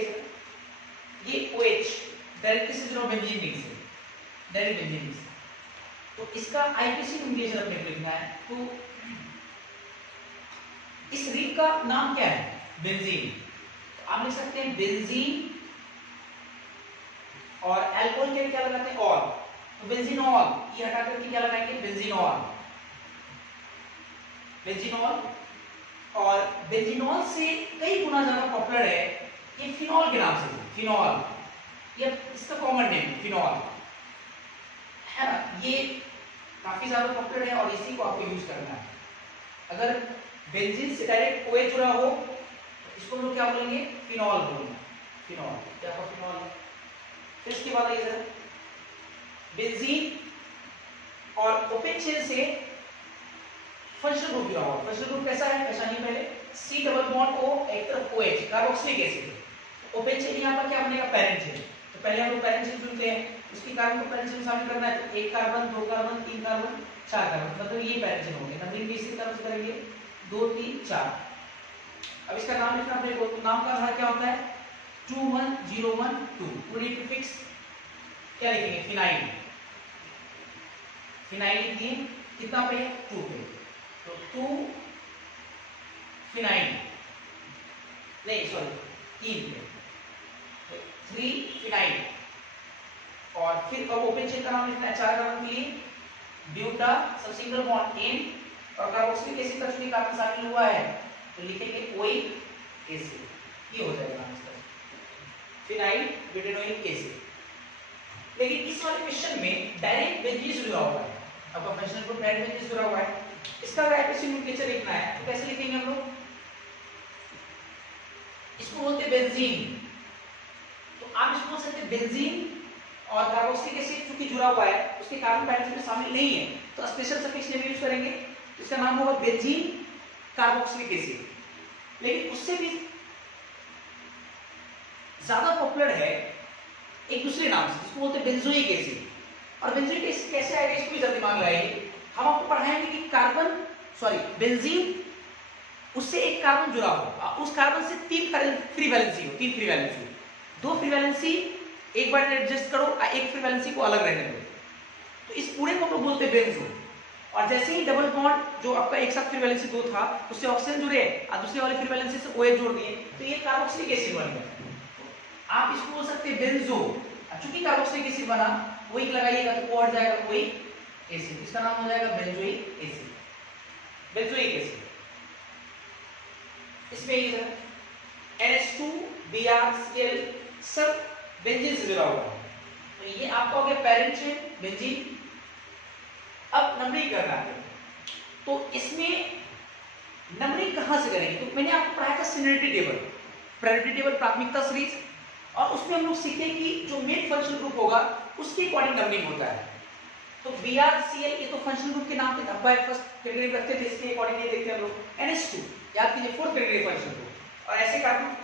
ये OH डायरेक्ट से जुड़ा बेंजीन रिंग से, डायरेक्ट बेंजीन रिंग से, तो इसका आईपीसी म्यूटेशन अपने को लिखना है। तो इस रिंग का नाम क्या है, बेंजीन, तो आप लिख सकते हैं बेंजीन, और अल्कोहल के लिए क्या लगाते हैं ऑल, तो बेंजीनॉल, ये हटा करके क्या लगाएंगे बेंजीनॉल, बेंजीनॉल। और बेंजीनॉल से कई गुना ज्यादा पॉपुलर है ये फिनॉल के नाम से, फिनॉल, ये इसका कॉमन नेम है फिनॉल, है ना, ये काफी ज्यादा पॉपुलर है और इसी को आपको यूज करना है। अगर बेंजीन से डायरेक्ट OH जुड़ा हो तो इसको हम लोग क्या बोलेंगे, फिनॉल बोलेंगे, फिनॉल, क्या आपका फिनॉल है। फिर इसके बाद आइए जरा, बेंजीन और ओपन चेन से फंक्शनल ग्रुप जुड़ा हुआ, फंक्शनल ग्रुप कैसा है, पहचानिए पहले, C डबल बॉन्ड O, एक तरफ OH, carboxylic acid, open chain यहाँ पर क्या बनेगा पेरेंट चेन, तो पहले हम लोग पेरेंट चेन चुनते हैं, उसकी कार्बन को पेरेंट चेन में शामिल करना है, तो एक कार्बन, दो कार्बन, तीन कार्बन, चार कार्बन, मतलब ये पेरेंट चेन हो गया, नंबरिंग भी इसी तरह से करेंगे 2 3 4। अब इसका नाम लिखना अपने को, तो नाम का आधार क्या होता है 21012, पूरी प्रीफिक्स क्या लिखेंगे फिनाइल, फिनाइल लिख दिए, कितना पे 2 पे, तो 2 फिनाइल, नहीं सॉरी 3 पे, तो 3 फिनाइल, और फिर अब ओपन चेन का नाम लिखना है 4 कार्बन के लिए ब्यूटा, सब सिंगल बॉन्ड एन, और कार्बोक्सिलिक एसिड का चूंकि कार्बन शामिल हुआ है तो लिखेंगे ओइक एसिड, ये हो जाएगा नाम इसका फिनाइल ब्यूटेनोइक एसिड। लेकिन इस वाले क्वेश्चन में डायरेक्ट बेंजीन से जुड़ा हुआ है, आपका फंक्शनल ग्रुप डायरेक्ट बेंजीन से जुड़ा हुआ है, इसका अगर आईपीसी नोमेनक्लेचर लिखना है तो कैसे लिखेंगे हम लोग, इसको बोलते हैं बेंजीन, तो आप इसको बोल सकते हैं बेंजीन, और कार्बोक्सिलिक एसिड चूंकि जुड़ा हुआ है उसके कार्बन पैरेंट में शामिल नहीं है तो स्पेशल सफिक्स नेम यूज करेंगे, इसका नाम होगा बेंजीन कार्बोक्सिलिक एसिड। लेकिन उससे भी ज्यादा पॉपुलर है एक दूसरे नाम से, इसको बोलते हैं बेंजोइक एसिड, और बेंजोइक एसिड कैसे आएगा इसको भी जरा दिमाग लगाइए, हम आपको पढ़ाएंगे कि कार्बन सॉरी बेंजीन, उससे एक कार्बन जुड़ा हो, उस कार्बन से 3 फ्री वैलेंसी हो, 3 फ्री वैलेंसी, 2 फ्री वैलेंसी एक बार एडजस्ट करो, एक फ्री वैलेंसी को अलग रहने दो, तो इस पूरे को बोलते हैं बेंजो। और जैसे ही डबल बॉन्ड जो आपका एक साथ फ्री वैलेंसी 2 था उससे ऑक्सीजन जुड़े और दूसरे वाले फ्री वैलेंसी से OH जोड़ दिए, तो ये कार्बोक्सिलिक एसिड बन गया। आप इसको बोल सकते हैं बेंजो, चूंकि कार्बोक्सिलिक एसिड बना ओइक लगाइएगा तो वो हट जाएगा ओइक एसिड, इसका नाम हो जाएगा बेंजोइक एसिड, बेंजोइक एसिड। इसमें ये NH2 BrCl सब बेंजीन से जुड़ा हुआ है, तो ये आपका हो गया पेरेंट चेन बेंजीन। अब नंबरिंग करना है, तो इसमें नंबरिंग कहां से करेंगे, तो मैंने आपको पढ़ाया था सीनियरिटी टेबल, प्रायोरिटी टेबल, प्राथमिकता सीरीज, और उसमें हम लोग सीखे कि जो मेन फंक्शनल ग्रुप होगा उसके अकॉर्डिंग नंबरिंग होता है। तो BrCl ये तो फंक्शनल ग्रुप के नाम पे धब्बा फर्स्ट कैटेगरी रखते थे, इसके अकॉर्डिंग नहीं देखते हम लोग। NH2 याद कीजिए 4th कैटेगरी फंक्शनल ग्रुप, और ऐसे कार्बन,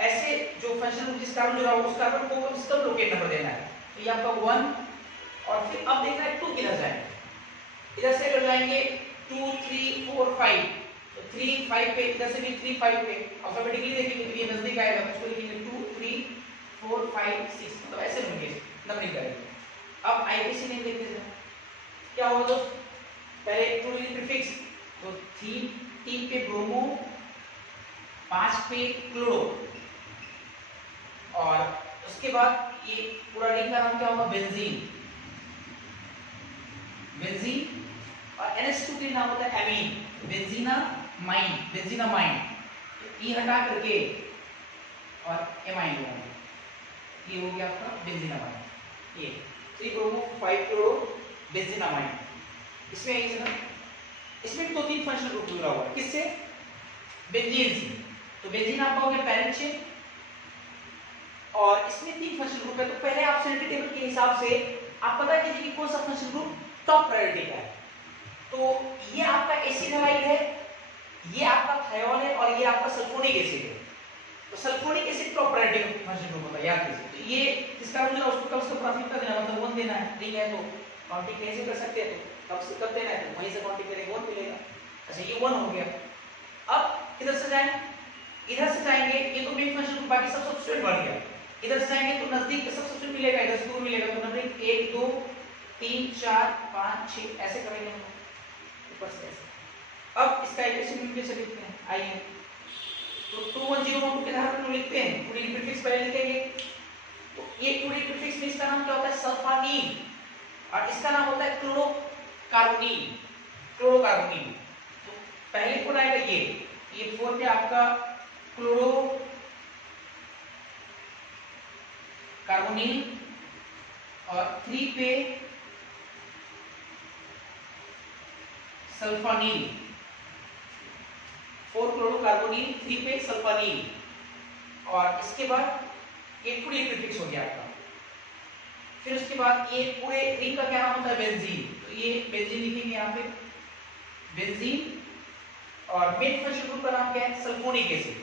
ऐसे जो फंक्शनल ग्रुप जिस कार्बन जुड़ा हुआ उस कार्बन को इसका लोकेट नंबर देना है, तो ये आपका 1, और फिर अब देखना है 2 किधर जाएंगे, इधर से अगर जाएंगे 2 3 4 5, तो 3 5 पे, इधर से भी 3 5 पे, अल्फाबेटिकली देखेंगे तो ये नजदीक आएगा, उसको लिखेंगे 2 3 4 5 6, मतलब ऐसे होंगे नंबरिंग करेंगे। अब आईपीसी नेम देख लीजिए क्या होगा दोस्त, पहले टू प्रीफिक्स, तो 3 पे ब्रोमो, 5 पे क्लोरो, और उसके बाद ये पूरा रिंग का नाम क्या होगा बेंजीन, बेंजीन, और NH2 के नाम होता है एमीन, बेंजीना माइन, बेंजीनामाइन, ई हटा करके और एमाइन लगाएंगे, ये हो गया आपका बेंजीनामाइन, ये 3 ब्रोमो 5 क्लोरो बेंजीनामाइन। इसमें आइए जरा, इसमें 2-3 फंक्शनल ग्रुप जुड़ा हुआ है, किससे? बेंजीन से। तो बेंजीन आपका हो गया पैरेंट चेन और इसमें 3 फंक्शनल ग्रुप है। तो पहले आप सैनिटरी टेबल के हिसाब से आप पता कीजिए कि कौन सा फंक्शनल ग्रुप टॉप प्रायोरिटी का है। तो ये आपका एसिड हैलाइड है, ये आपका थायोल है और ये आपका सल्फोनिक एसिड है। तो sulphonic acid top priority functional group होता है, याद कीजिए। तो ये इसका मतलब उसको प्राथमिकता देना, मतलब 1 देना है, नहीं है तो काउंटिंग कैसे कर सकते हैं, तो कब से कब देना है, तो वहीं से काउंटिंग करेंगे 1 मिलेगा। अच्छा ये 1 हो गया। अब इधर से जाएं, इधर से जाएंगे, ये तो मेन फंक्शन ग्रुप, बाकी सब सब्स्टिट्यूएंट बढ़ गया। इधर से जाएंगे तो नजदीक का सब सब्स्टिट्यूएंट मिलेगा, इधर से दूर मिलेगा, तो नंबरिंग 1 2 3 4 5 6 ऐसे करेंगे हम ऊपर से ऐसे। अब इसका इक्वेशन लिख के लिखते हैं, आइए। तो 2101 के आधार पर 2 लिखते हैं, पूरी प्रीफिक्स पहले लिखेंगे। तो ये पूरी प्रीफिक्स में इसका नाम क्या होता है? सल्फानील, और इसका नाम होता है क्लोरोकार्बोनिल, क्लोरोकार्बोनिल। तो पहले कौन आएगा? ये 4 पे आपका क्लोरो कार्बोनिल और 3 पे सल्फानील, 4 क्लोरोकार्बोनिल 3 पे सल्फानील, और इसके बाद एक पूरी प्रीफिक्स हो गया आपका। फिर उसके बाद ये पूरे रिंग का क्या नाम होता है? बेंजीन। तो ये बेंजीन लिखेंगे यहाँ पे, बेंजीन, और मेन फंक्शनल ग्रुप का नाम क्या है? Sulphonic acid.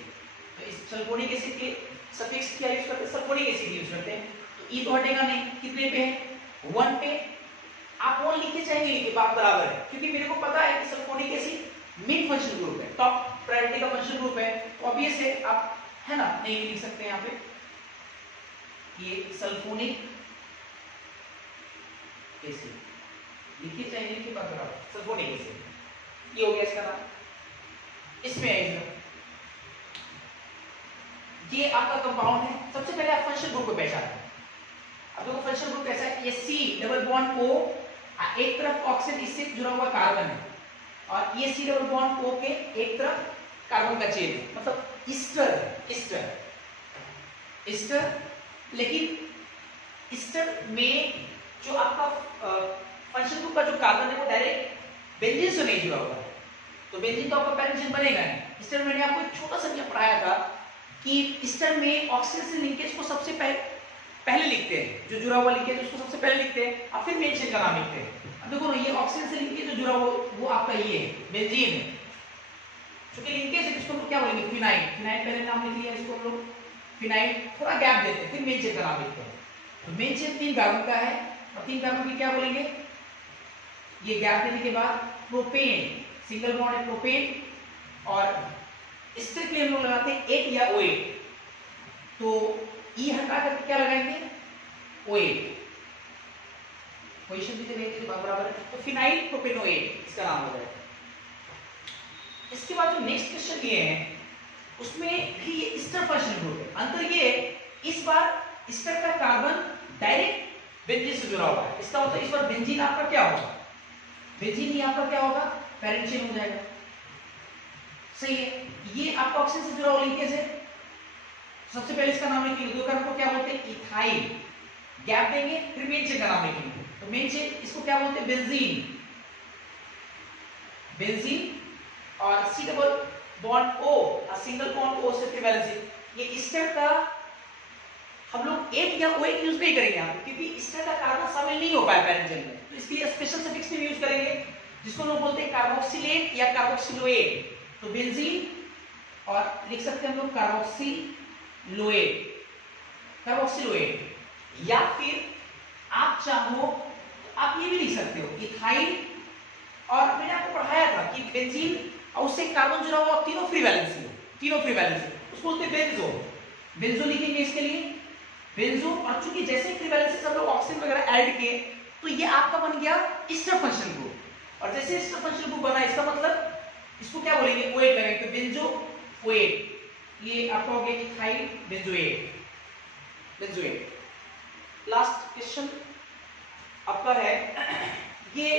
तो इस सल्फोनिक एसिड के सफिक्स क्या यूज करते हैं? सल्फोनिक एसिड यूज करते हैं। तो ई तो हटेगा नहीं, कितने पे है? 1 पे। आप 1 लिखे चाहेंगे, लिखे, बात बराबर है, क्योंकि मेरे को पता है कि sulphonic acid main functional group है, टॉप प्रायोरिटी का फंक्शनल ग्रुप है। तो ऑब्वियस है आप, है ना, नहीं लिख सकते हैं यहाँ पे, ये सल्फोनिक एसिड लिखिए चाहे लिखिए, बात बराबर, सल्फोनिक एसिड, ये हो गया इसका नाम। इसमें आइएगा, ये आपका कंपाउंड है। सबसे पहले आप फंक्शनल ग्रुप को पहचानें। अब देखो फंक्शनल ग्रुप कैसा है? ये C डबल बॉन्ड O, एक तरफ ऑक्सीजन इससे जुड़ा हुआ कार्बन है, और ये C डबल बॉन्ड O के एक तरफ कार्बन का चेन है, मतलब ईस्टर, लेकिन ईस्टर में जो आपका फंक्शनल ग्रुप का जो कार्बन है वो डायरेक्ट बेंजीन से नहीं जुड़ा हुआ है, तो बेंजीन तो आपका पैरेंट चेन बनेगा नहीं। ईस्टर में मैंने आपको एक छोटा सा नियम पढ़ाया था कि ईस्टर में ऑक्सीजन से लिंकेज को सबसे पहले लिखते हैं, जो जुड़ा हुआ लिंकेज उसको सबसे पहले लिखते हैं, और फिर मेन चेन का नाम लिखते हैं। अब देखो ये ऑक्सीजन से लिंकेज जो जुड़ा हुआ वो आपका ये है, बेंजीन है। क्योंकि लिंकेज है, इसको हम क्या बोलेंगे? फिनाइल, पहले नाम लिख लिया, इसको हम लोग फिनाइल, थोड़ा गैप देते हैं, फिर मेन चेन का नाम लिखते हैं। तो मेन चेन 3 कार्बन का है, और 3 कार्बन की क्या बोलेंगे? ये गैप देने के बाद प्रोपेन, सिंगल बॉन्ड है प्रोपेन, और स्ट्रिक्टली हम लोग लगाते हैं 8 या O8। तो ई हटा करके क्या लगाएंगे? O8, पोजीशन भी देंगे बराबर है, तो फिनाइल प्रोपेनोएट इसका नाम हो जाएगा। इसके बाद जो नेक्स्ट क्वेश्चन ये है, उसमें भी ये ईस्टर फंक्शनल ग्रुप है। अंतर ये है, इस बार ईस्टर का कार्बन डायरेक्ट बेंजीन से जुड़ा हुआ है, इसका मतलब इस बार बेंजीन आपका क्या होगा? बेंजीन ही आपका क्या होगा? पैरेंट चेन हो जाएगा, सही है। ये आपका ऑक्सीजन से जुड़ा हुआ लिंकेज है, सबसे पहले इसका नाम लिखेंगे, दो कार्बन को क्या बोलते हैं? इथाइल, गैप देंगे, फिर मेन चेन का नाम लिखेंगे, तो मेन चेन इसको क्या बोलते हैं? बेंजीन, और C double bond O, single bond O से फिर वैलेंसी। ये ईस्टर का हम लोग 8 या O8 यूज नहीं करेंगे यहाँ, क्योंकि ईस्टर का कार्बन शामिल नहीं हो पाया पैरेंट चेन में, तो इसके लिए स्पेशल सफिक्स में यूज करेंगे, जिसको लोग बोलते हैं कार्बोक्सिलेट या कार्बोक्सिलोएट। तो बेंजीन, और लिख सकते हैं हम लोग कार्बोक्सिलोएट, या फिर आप चाहो तो आप ये भी लिख सकते हो इथाइल, और मैंने आपको पढ़ाया था कि बेंजीन और उससे कार्बन जुड़ा हुआ तीनों फ्री वैलेंसी, उसको बोलते हैं बेंजो लिखेंगे इसके लिए बेंजो। और चूंकि जैसे फ्री वैलेंसी सब लोग ऑक्सीजन वगैरह ऐड किए, तो ये आपका बन गया ईस्टर फंक्शनल ग्रुप, और जैसे ईस्टर फंक्शनल ग्रुप बना, इसका मतलब इसको क्या बोलेंगे? O8 लगाएंगे, तो बेंजो O8, ये आपका हो गया इथाइल बेंजोएट। लास्ट क्वेश्चन आपका है, ये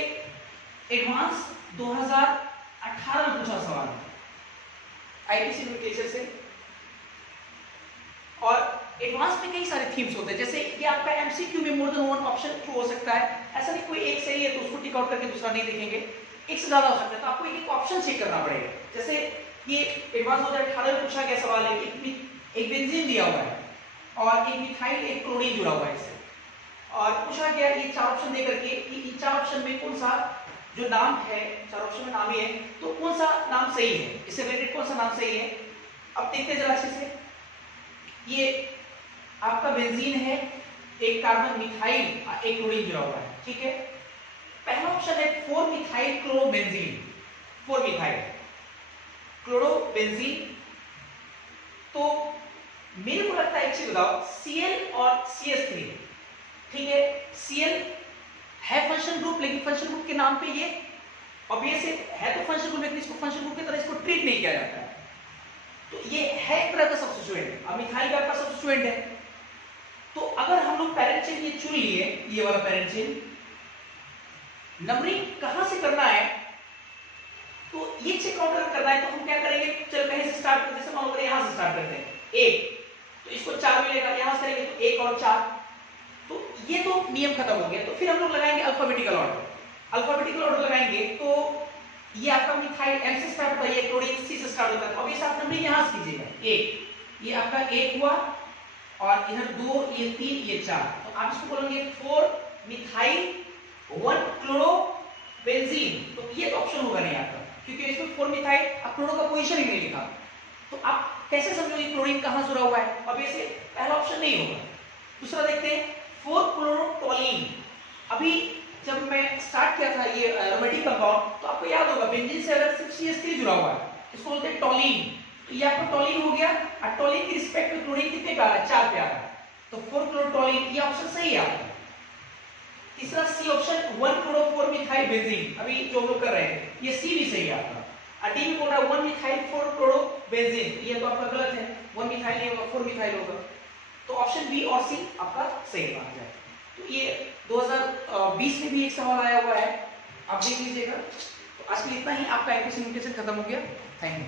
एडवांस 2018 में पूछा सवाल है, आईपीसी नोमेनक्लेचर से। और एडवांस में कई सारे थीम्स होते हैं, जैसे ये आपका एमसीक्यू में more than one option true हो सकता है, ऐसा नहीं कोई एक सही है तो उसको टिक आउट करके दूसरा नहीं देखेंगे, एक से ज्यादा हो सकता है तो आपको एक ऑप्शन चेक करना पड़ेगा। जैसे ये एडवांस 2018 में पूछा गया सवाल है कि एक बेंजीन दिया हुआ है और एक मिथाइल एक क्लोरीन जुड़ा हुआ है इससे, और पूछा गया ये चार ऑप्शन दे करके कि इन चार ऑप्शन में कौन सा जो नाम है, चार ऑप्शन में नाम ही है, तो कौन सा नाम सही है, इससे रिलेटेड कौन सा नाम सही है। अब देखते जरा अच्छे से, ये आपका बेंजीन है, एक कार्बन मिथाइल एक क्लोरीन जुड़ा हुआ है, ठीक है। पहला ऑप्शन है 4 मिथाइल क्लोरोबेंजीन, 4 मिथाइल क्लोरोबेंजीन। तो मेरे को लगता है एक चीज बताओ, Cl और CH3, ठीक है, Cl है फंक्शन ग्रुप, लेकिन फंक्शन ग्रुप के नाम पे ये ऑब्वियस है तो फंक्शन ग्रुप, लेकिन इसको फंक्शन ग्रुप की तरह इसको ट्रीट नहीं किया जाता है, तो ये है एक तरह का सब्स्टिट्यूएंट। अब मिथाइल का आपका सब्स्टिट्यूएंट है, तो अगर हम लोग पैरेंट चेन ये चुन लिए, ये वाला पैरेंट चेन, नंबरिंग कहां से करना है, तो ये चेक आउट अगर करना है तो हम क्या करेंगे, चल कहीं से स्टार्ट करते हैं, जैसे मान लो यहां से स्टार्ट करते हैं, 1 तो इसको 4 मिलेगा, यहां से करेंगे तो 1 और 4, तो ये तो नियम खत्म हो गया। तो फिर हम लोग लगाएंगे अल्फाबेटिकल ऑर्डर, अल्फाबेटिकल ऑर्डर लगाएंगे तो ये आपका मिथाइल M से स्टार्ट होता है, ये क्लोरीन C से स्टार्ट होता है, अब ये साथ नंबरिंग यहां से कीजिएगा, 1 ये आपका 1 हुआ और इधर 2 ये 3 ये 4, तो आप इसको बोलेंगे 4 मिथाइल 1 क्लोरोबेंजीन, तो ये तो ऑप्शन होगा नहीं आपका, क्योंकि इसमें 4 मिथाइल अब क्लोरो का पोजीशन ही नहीं लिखा, तो आप कैसे समझोगे क्लोरीन कहां जुड़ा हुआ है, अब ऐसे पहला ऑप्शन नहीं होगा। दूसरा देखते हैं 4 क्लोरोटोलीन। अभी जब मैं स्टार्ट किया था ये एरोमेटिक कंपाउंड, तो आपको याद होगा बेंजीन से अगर सिर्फ CH3 जुड़ा हुआ है इसको बोलते हैं टोलीन, तो ये आपका टोलीन हो गया, और टोलीन की रिस्पेक्ट में क्लोरीन कितने पे आ रहा है, 4 पे आ रहा है, तो 4 क्लोरोटोलीन ये ऑप्शन सही है आपका। तीसरा C option 1 chloro 4 methyl benzene, अभी जो हम लोग कर रहे हैं ये C भी सही है आपका, और D में बोल रहा है 1 मिथाइल 4 क्लोरो बेंजीन, ये तो आपका गलत है, 1 मिथाइल नहीं होगा 4 मिथाइल होगा, तो ऑप्शन B और C आपका सही माना जाए। तो ये 2020 में भी एक सवाल आया हुआ है, आप देख लीजिएगा। तो आज के लिए इतना ही, आपका आईपीसी नोटिफिकेशन खत्म हो गया। Thank you.